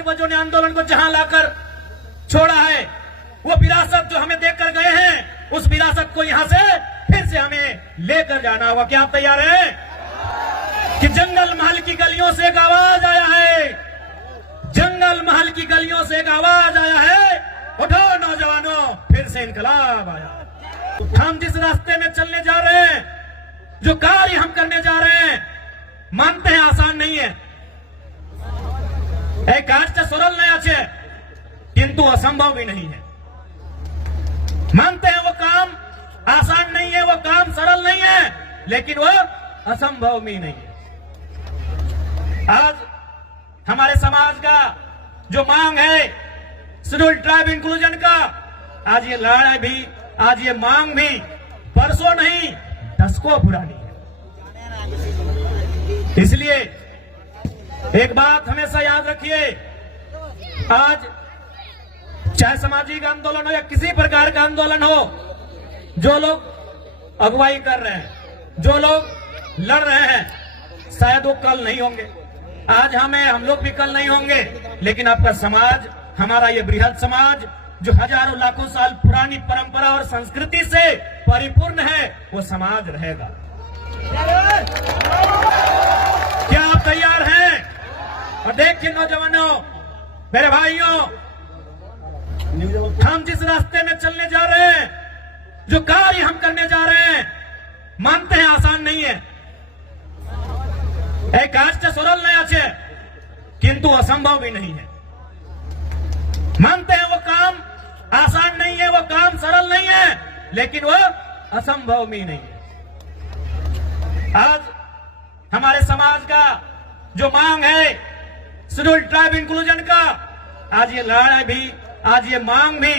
पूर्वजों ने आंदोलन को जहां लाकर छोड़ा है, वो विरासत जो हमें देकर गए हैं, उस विरासत को यहां से फिर से हमें लेकर जाना होगा। क्या आप तैयार हैं? कि जंगल महल की गलियों से एक आवाज आया है, जंगल महल की गलियों से एक आवाज आया है, उठो नौजवानों, फिर से इनकलाब आया। हम जिस रास्ते में चलने जा रहे हैं, जो कार्य हम करने जा रहे हैं, मानते हैं आसान नहीं है, एक काजटा सरल नहीं আছে, किंतु असंभव भी नहीं है। मानते हैं वो काम आसान नहीं है, वो काम सरल नहीं है, लेकिन वो असंभव भी नहीं है। आज हमारे समाज का जो मांग है शेड्यूल ट्राइब इंक्लूजन का, आज ये लड़ाई भी, आज ये मांग भी परसों नहीं दशकों पुरानी है। इसलिए एक बात हमेशा याद रखिए, आज चाहे सामाजिक आंदोलन हो या किसी प्रकार का आंदोलन हो, जो लोग अगुवाई कर रहे हैं, जो लोग लड़ रहे हैं, शायद वो कल नहीं होंगे, आज हम लोग भी कल नहीं होंगे, लेकिन आपका समाज, हमारा ये बृहद समाज जो हजारों लाखों साल पुरानी परंपरा और संस्कृति से परिपूर्ण है, वो समाज रहेगा। क्या आप तैयार हैं? और देखिए नौजवानों, मेरे भाइयों, हम जिस रास्ते में चलने जा रहे हैं, जो कार्य हम करने जा रहे हैं, मानते हैं आसान नहीं है, एक काजटा सरल नहीं আছে, किंतु असंभव भी नहीं है। मानते हैं वो काम आसान नहीं है, वो काम सरल नहीं है, लेकिन वो असंभव भी नहीं है। आज हमारे समाज का जो मांग है शेड्यूल ट्राइब इंक्लूजन का, आज ये लड़ाई भी, आज ये मांग भी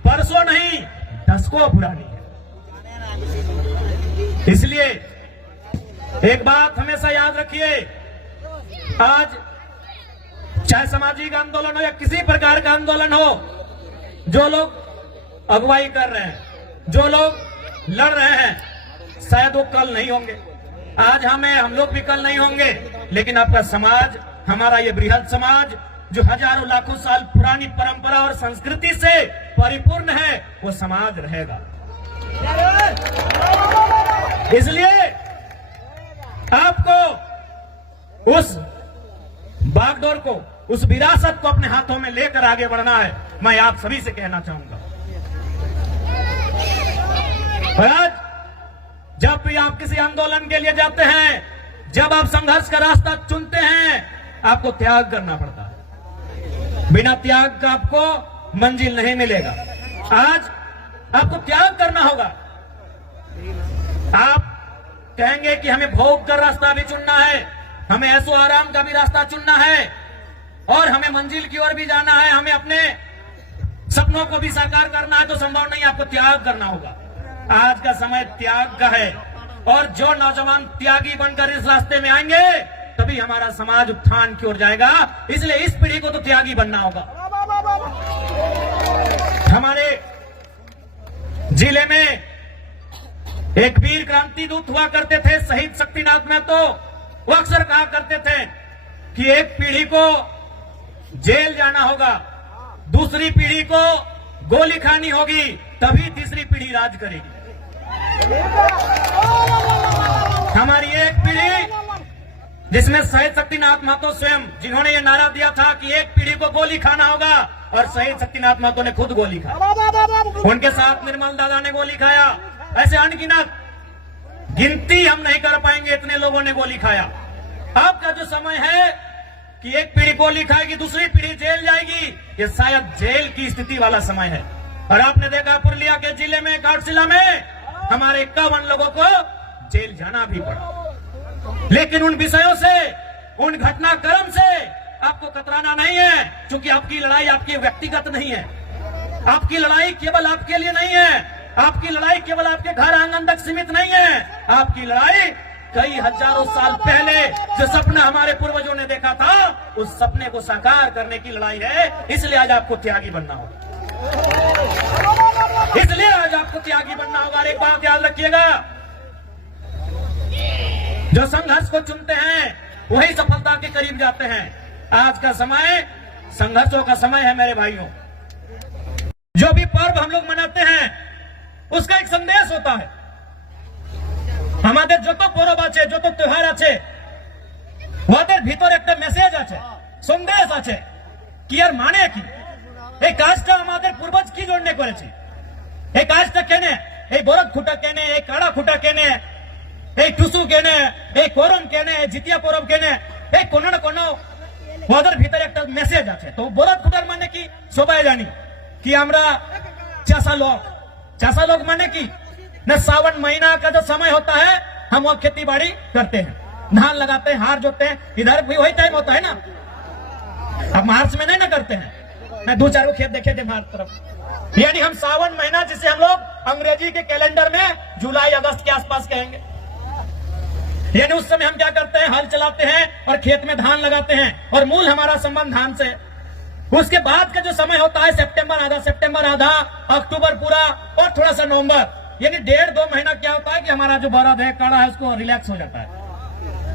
परसों नहीं दशकों पुरानी है। इसलिए एक बात हमेशा याद रखिए, आज चाहे सामाजिक आंदोलन हो या किसी प्रकार का आंदोलन हो, जो लोग अगुवाई कर रहे हैं, जो लोग लड़ रहे हैं, शायद वो कल नहीं होंगे, आज हम लोग भी कल नहीं होंगे, लेकिन आपका समाज, हमारा ये बृहद समाज जो हजारों लाखों साल पुरानी परंपरा और संस्कृति से परिपूर्ण है, वो समाज रहेगा। इसलिए आपको उस बागडोर को, उस विरासत को अपने हाथों में लेकर आगे बढ़ना है, मैं आप सभी से कहना चाहूंगा। और आज जब भी आप किसी आंदोलन के लिए जाते हैं, जब आप संघर्ष का रास्ता चुनते हैं, आपको त्याग करना पड़ता है। बिना त्याग का आपको मंजिल नहीं मिलेगा। आज आपको त्याग करना होगा। आप कहेंगे कि हमें भोग का रास्ता भी चुनना है, हमें ऐसो आराम का भी रास्ता चुनना है, और हमें मंजिल की ओर भी जाना है, हमें अपने सपनों को भी साकार करना है, तो संभव नहीं, आपको त्याग करना होगा। आज का समय त्याग का है, और जो नौजवान त्यागी बनकर इस रास्ते में आएंगे, तभी हमारा समाज उत्थान की ओर जाएगा। इसलिए इस पीढ़ी को तो त्यागी बनना होगा। हमारे जिले में एक वीर क्रांति दूत हुआ करते थे, शहीद शक्तिनाथ महतो। वो अक्सर कहा करते थे कि एक पीढ़ी को जेल जाना होगा, दूसरी पीढ़ी को गोली खानी होगी, तभी तीसरी पीढ़ी राज करेगी। हमारी एक पीढ़ी जिसमें शहीद शक्तिनाथ महतो स्वयं, जिन्होंने ये नारा दिया था कि एक पीढ़ी को गोली खाना होगा, और शहीद शक्तिनाथ महतो ने खुद गोली खाई। उनके साथ निर्मल दादा ने गोली खाया। ऐसे अनगिनत, गिनती हम नहीं कर पाएंगे, इतने लोगों ने गोली खाया। आपका जो समय है कि एक पीढ़ी गोली खाएगी, दूसरी पीढ़ी जेल जाएगी, ये शायद जेल की स्थिति वाला समय है। और आपने देखा पुरुलिया के जिले में, घाटशिला में हमारे 51 लोगों को जेल जाना भी पड़ा। लेकिन उन विषयों से, उन घटनाक्रम से आपको कतराना नहीं है, क्योंकि आपकी लड़ाई आपकी व्यक्तिगत नहीं है। आपकी लड़ाई केवल आपके लिए नहीं है, आपकी लड़ाई केवल आपके घर आंगन तक सीमित नहीं है। आपकी लड़ाई कई हजारों साल पहले जो सपना हमारे पूर्वजों ने देखा था, उस सपने को साकार करने की लड़ाई है। इसलिए आज आपको त्यागी बनना होगा, इसलिए आज आपको त्यागी बनना होगा। और एक बात याद रखिएगा, जो संघर्ष को चुनते हैं वही सफलता के करीब जाते हैं। आज का समय संघर्षों का समय है मेरे भाइयों। जो भी पर्व हम लोग मनाते हैं उसका एक संदेश होता है। हमारे जो तो पर्व आछे, जो तो त्योहार आछे, ওদের ভিতর একটা মেসেজ আছে, সন্দেশ আছে কি আর মানে কি, এই কাজটা আমাদের পূর্বজ কি জন্য করেছে, এই কাজটা কেনে, এই বরদ খুঁটা কেনে, এই কাড়া খুঁটা কেনে, এই টুসু কেনে, এই করম কেনে, জিতিয়া পরব কেনে, এই কোনো না কোনো ওদের ভিতরে একটা মেসেজ আছে। তো বরদ খুঁটার মানে কি সবাই জানি कि আমরা चासा लोग माने की न सावन महीना का जो समय होता है हम वो खेती बाड़ी करते हैं, धान लगाते हैं, हार जोते हैं। इधर भी वही टाइम होता है ना, अब मार्च में नहीं ना करते हैं। मैं दो चार खेत देखे थे हमारी तरफ, यानी हम सावन महीना जिसे हम लोग अंग्रेजी के कैलेंडर में जुलाई अगस्त के आसपास कहेंगे, यानी उस समय हम क्या करते हैं, हल चलाते हैं और खेत में धान लगाते हैं और मूल हमारा संबंध धान से। उसके बाद का जो समय होता है सितंबर आधा, अक्टूबर पूरा और थोड़ा सा नवंबर, यानी 1.5-2 महीना क्या होता है कि हमारा जो बरद है, काड़ा है, उसको रिलैक्स हो जाता है।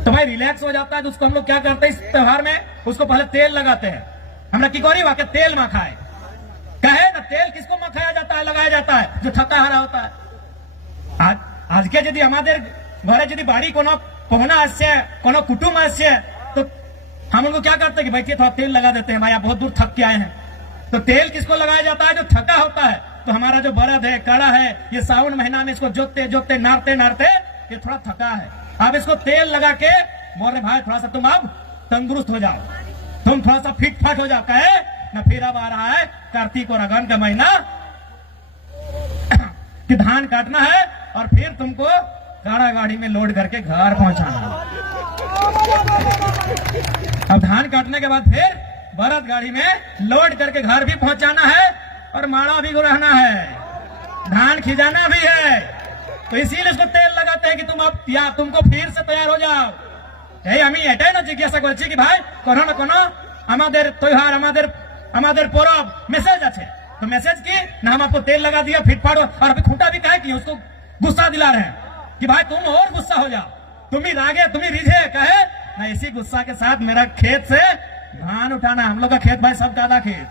तो भाई रिलैक्स हो जाता है तो उसको हम लोग क्या करते हैं, इस त्योहार में उसको पहले तेल लगाते हैं। हमरा की करी वाके तेल मखाए कहे ना, तेल किसको मखाया जाता है, लगाया जाता है, जो थका हरा होता है। आज के यदि हमारे घरे यदि बाड़ी कोनो पहुना आसे, कोनो कुटुंब आसे, तो हम उनको क्या करते हैं कि भाई थोड़ा तेल लगा देते हैं, भाई आप बहुत दूर थक के आए हैं। तो तेल किसको लगाया जाता है, जो थका होता है। तो हमारा जो बरद है, काड़ा है, ये सावन महीना में इसको जोतते जोतते नारते नारते ये थोड़ा थका है। अब इसको तेल लगा के बोल रहे भाई थोड़ा सा तुम अब तंदुरुस्त हो जाओ, तुम थोड़ा सा फिट फाट हो जाओ। कहे ना, फिर अब आ रहा है कार्तिक और अगन का महीना कि धान काटना है और फिर तुमको काड़ा गाड़ी में लोड करके घर पहुंचाना है। अब धान काटने के बाद फिर बरद गाड़ी में लोड करके घर भी पहुंचाना है और माड़ा भी रहना है, धान खिजाना भी है। तो इसीलिए इसको तेल लगाते हैं कि तुम अब या तुमको फिर से तैयार हो जाओ। यही हमें एटाई ना जिज्ञासा करছি कि भाई कोनो ना कोनो हमारे त्योहार, हमारे पर्व मैसेज আছে। तो मैसेज की ना, हम आपको तेल लगा दिया फिट फाड़ो, और अभी खूंटा भी कहे कि उसको गुस्सा दिला रहे हैं कि भाई तुम और गुस्सा हो जाओ, तुम ही रागे, तुम ही रिझे। कहे ना, इसी गुस्सा के साथ मेरा खेत से धान उठाना, हम लोग का खेत भाई सब ज्यादा खेत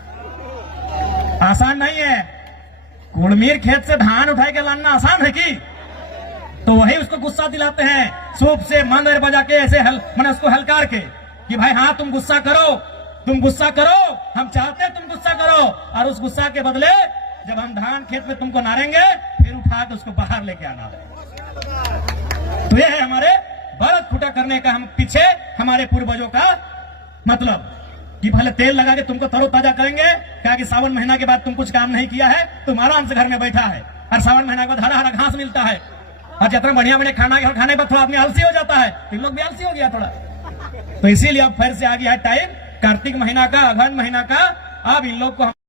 आसान नहीं है। कुड़मीर खेत से धान उठा के लाना आसान है कि, तो वही उसको गुस्सा दिलाते हैं, सूप से मंदिर बजा के ऐसे मैंने उसको हलकार के कि भाई हाँ तुम गुस्सा करो, तुम गुस्सा करो, हम चाहते हैं तुम गुस्सा करो, और उस गुस्सा के बदले जब हम धान खेत में तुमको नारेंगे फिर उठा के उसको बाहर लेके आना। तो ये है हमारे बरद खुटा करने का हम पीछे हमारे पूर्वजों का मतलब कि भले तेल लगा के तुमको तरोताजा करेंगे, क्या कि सावन महीना के बाद तुम कुछ काम नहीं किया है, तुम आराम से घर में बैठा है और सावन महीना के बाद हरा हरा घास मिलता है और जितना बढ़िया बढ़िया खाना खाने पर थोड़ा आदमी आलसी हो जाता है, तुम लोग भी आलसी हो गया थोड़ा। तो इसीलिए अब फिर से आ गया है टाइम कार्तिक महीना का, अगहन महीना का। अब इन लोग को